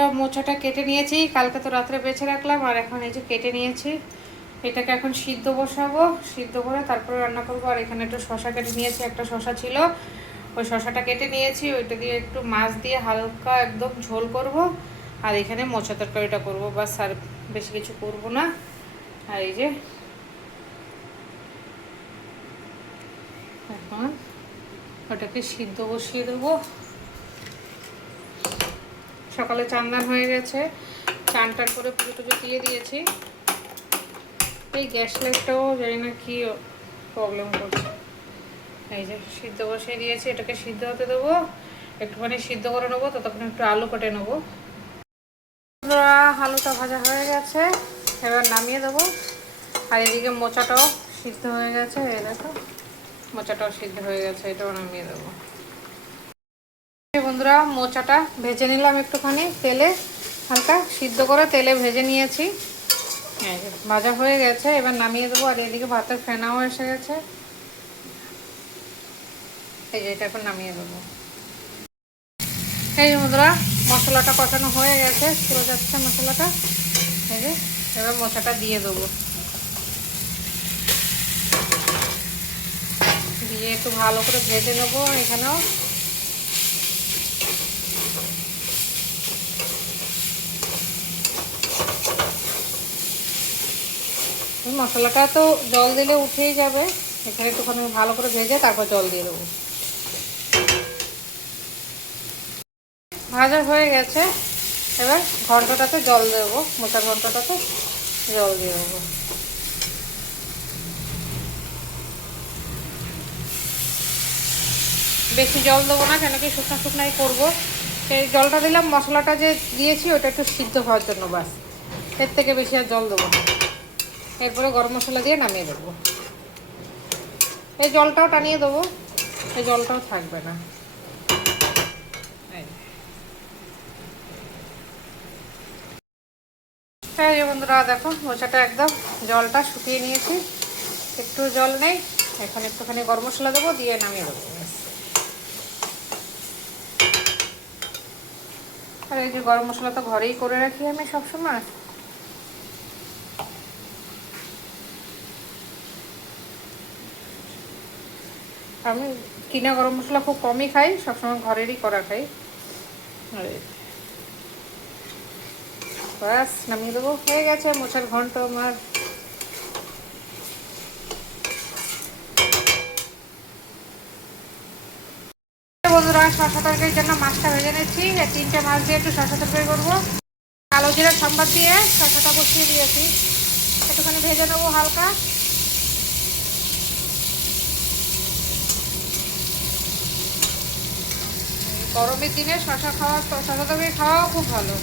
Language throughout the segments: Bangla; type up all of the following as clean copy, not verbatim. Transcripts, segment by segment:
বন্ধুরা মোচাটা কেটে নিয়েছি, কালকে তো রাত্রে বেছে রাখলাম, আর এখন এই যে কেটে নিয়েছি। এটাকে এখন সিদ্ধ বসাবো, সিদ্ধ করে তারপরে রান্না করবো। আর এখানে একটু শশা কেটে নিয়েছি, একটা শশা ছিল, ওই শশাটা কেটে নিয়েছি, ওইটা দিয়ে একটু মাছ দিয়ে হালকা একদম ঝোল করব। আর এখানে মোচা তরকারিটা করবো, বাস আর বেশি কিছু করব না। আর এই যে এখন ওটাকে সিদ্ধ বসিয়ে দেবো। সকালে চান দান হয়ে গেছে, চান টান করে পুজো টুজো দিয়ে দিয়েছি। এই গ্যাস লাইটটাও জানি না কি প্রবলেম করছে। এই যে সিদ্ধ বসিয়ে দিয়েছি, এটাকে সিদ্ধ হতে দেবো, একটুখানি সিদ্ধ করে নেবো। ততক্ষণ একটু আলু কেটে নেবো। আলুটা ভাজা হয়ে গেছে, এবার নামিয়ে দেবো। আর এদিকে মোচাটাও সিদ্ধ হয়ে গেছে, এই দেখো মোচাটাও সিদ্ধ হয়ে গেছে, এটাও নামিয়ে দেবো। বন্ধুরা মোচাটা ভেজে নিলাম একটুখানি তেলে, হালকা সিদ্ধ করে তেলে ভেজে নিয়েছি। ভাজা হয়ে গেছে, এবার নামিয়ে দেবো। আর এদিকে ভাতের ফেনাও এসে গেছে, এই যে এটা এখন নামিয়ে দেবো। এই বন্ধুরা মশলাটা কষানো হয়ে গেছে, পুরো যাচ্ছে মশলাটা। এই যে এবার মোচাটা দিয়ে দেবো, দিয়ে একটু ভালো করে ভেজে নেবো। এখানেও মশলাটা তো জল দিলে উঠেই যাবে, এখানে একটুখানি ভালো করে ভেজে তারপর জল দিয়ে দেবো। ভাজা হয়ে গেছে, এবার ঘন্টটাতে জল দেবো, মোচার ঘন্টটাতে জল দিয়ে দেবো। বেশি জল দেবো না, কেন কি শুকনো শুকনাই করবো। সেই জলটা দিলাম মশলাটা যে দিয়েছি ওটা একটু সিদ্ধ হওয়ার জন্য, বাস, এর থেকে বেশি আর জল দেবো না। এরপরে গরম মশলা দিয়ে নামিয়ে দেবো। এই জলটাও টানিয়ে দেবো, এই জলটাও থাকবে না। এই বন্ধুরা দেখো মোচাটা একদম জলটা শুকিয়ে নিয়েছি, একটু জল নেই। এখন একটুখানি গরম মশলা দেবো, দিয়ে নামিয়ে দেবো। আর এই যে গরম মশলা তো ঘরেই করে রাখি আমি সবসময়। আমি কিনা গরম মশলা খুব কমই খাই, সবসময় ঘরেরই করা খাই। ব্যাস নামিয়ে দেবো, হয়ে গেছে মোচার ঘন্ট আমার। বন্ধুরা শসা তরকারির জন্য মাছটা ভেজে নিচ্ছি, 3টে মাছ দিয়ে একটু শসা তরকারি করবো। কালো জিরা সম্বাদ দিয়ে শসাটা বসিয়ে দিয়েছি, একটুখানি ভেজে নেবো হালকা। গরমের দিনে শসা তরকারি খাওয়াও খুব ভালো।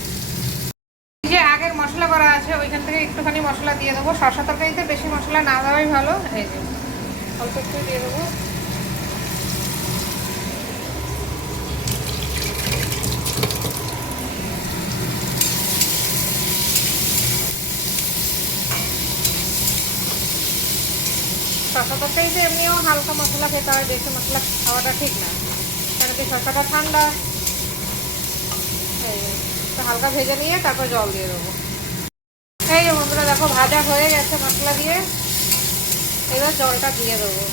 যে আগের মশলা করা আছে ওইখান থেকে একটুখানি মশলা দিয়ে দেবো। শসা তরকারিতে বেশি মশলা না দেওয়াই ভালো। এই যে অল্প একটু দিয়ে দেবো। শসা তরকারিতে এমনিও হালকা মশলা খেতে হয়, বেশি মশলা খাওয়াটা ঠিক না, কেন কি শসাটা ঠান্ডা। তো হালকা ভেজে নিয়ে তারপর জল দিয়ে দেবো। এই যে বন্ধুরা দেখো ভাজা হয়ে গেছে মশলা দিয়ে, এবার জলটা দিয়ে দেবো।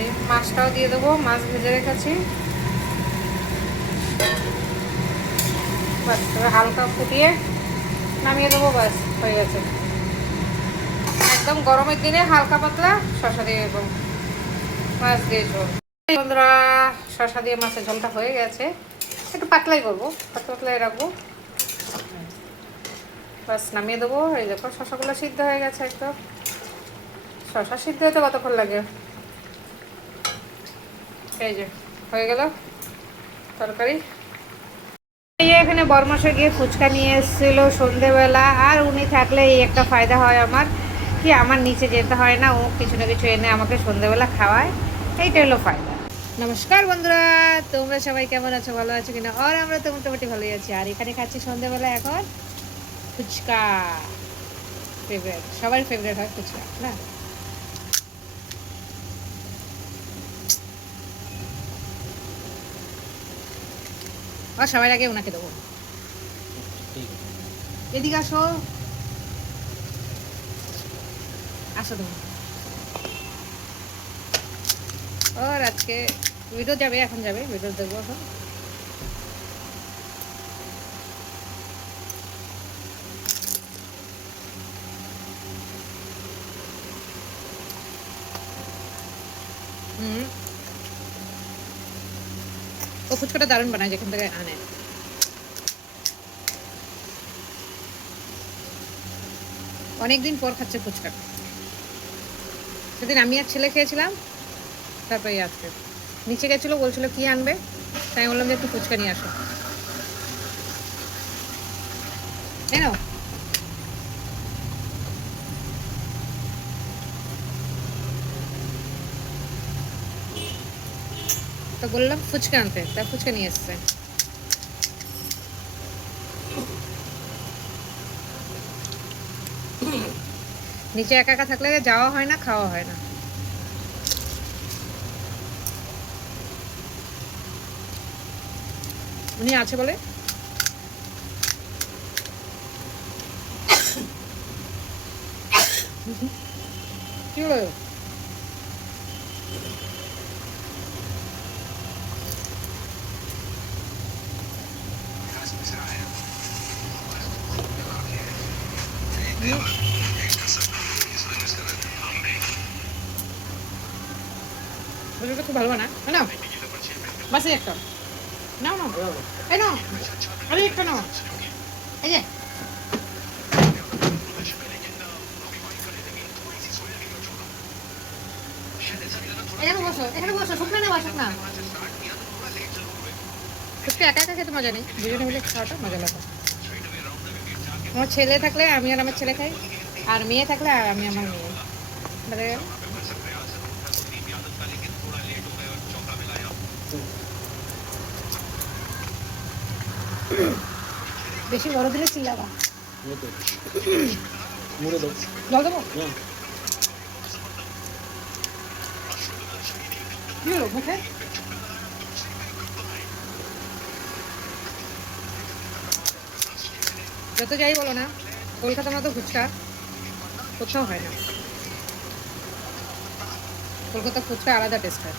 এই মাছটাও দিয়ে দেবো, মাছ ভেজে রেখেছি। বাস হালকা ফুটিয়ে নামিয়ে দেবো, বাস হয়ে গেছে। একদম গরমের দিনে হালকা পাতলা শসা দিয়ে এবং মাছ দিয়ে ঝোল। বন্ধুরা শসা দিয়ে মাছের ঝোলটা হয়ে গেছে, একটু পাতলাই করবো, পাতলাই রাখবো। বাস নামিয়ে দেবো। এই দেখো শসাগুলো সিদ্ধ হয়ে গেছে একদম। শসা সিদ্ধ হতে কতক্ষণ লাগে। এই যে হয়ে গেল তরকারি। এই এখানে বরমাসে গিয়ে ফুচকা নিয়ে এসেছিলো সন্ধেবেলা, আর উনি থাকলে এই একটা ফায়দা হয় আমার, কি আমার নিচে যেতে হয় না, ও কিছু না কিছু এনে আমাকে সন্ধেবেলা খাওয়ায়, এইটা হলো ফায়দা। নমস্কার বন্ধুরা, তোমরা সবাই কেমন আছো, ভালো আছো কিনা? আর আমরা তো মোটামুটি ভালোই আছি। আর এখানে খাচ্ছি সন্ধেবেলা এখন ফুচকা, ফেভারিট, সবার ফেভারিট হয় ফুচকা না? আর সবার আগে ওনাকে দেবো। এদিকে আসো, আসো তুমি। আর আজকে ভিডিও যাবে, এখন যাবে, ভিডিও দেখবো এখন। ও ফুচকাটা দারুণ বানায় যেখান থেকে আনে। অনেকদিন পর খাচ্ছে ফুচকা। সেদিন আমি আর ছেলে খেয়েছিলাম, তারপরে আজকে নিচে গেছিলো, বলছিল কি আনবে, তাই বললাম যে একটু ফুচকা নিয়ে আসো। তাই না, তো বললাম ফুচকা আনতে, তা ফুচকা নিয়ে এসছে। নিচে একা একা থাকলে যাওয়া হয় না, খাওয়া হয় না। উনি আছে বলে কি হলো? ফুচকাটা খুব ভালো বানায়, না বাস এই একটা নাও নাও, এই নাও, আরে একটা নাও, এই যে এখানে বসো, এখানে বসো, শুকনা নেওয়া, শুকনা। ফুচকা একা একা খেতে মজা নেই, দুজনে মিলে খাওয়াটা মজা লাগে। আমার ছেলে থাকলে আমি আর আমার ছেলে খাই, আর মেয়ে থাকলে আর আমি আমার মেয়ে। বুঝা গেল? বেশি বড় দিলে চিল্লাবা। জল দেবো? কি হলো মুখে? যত যাই বলো না, কলকাতার মতো ফুচকা কোথাও হয় না। কলকাতার ফুচকা আলাদা টেস্ট হয়।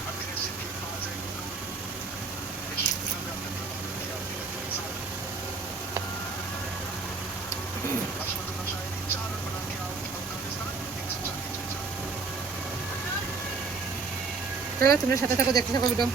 চলো তোমরা সাথে থাকো, দেখতে থাকো ভিডিও।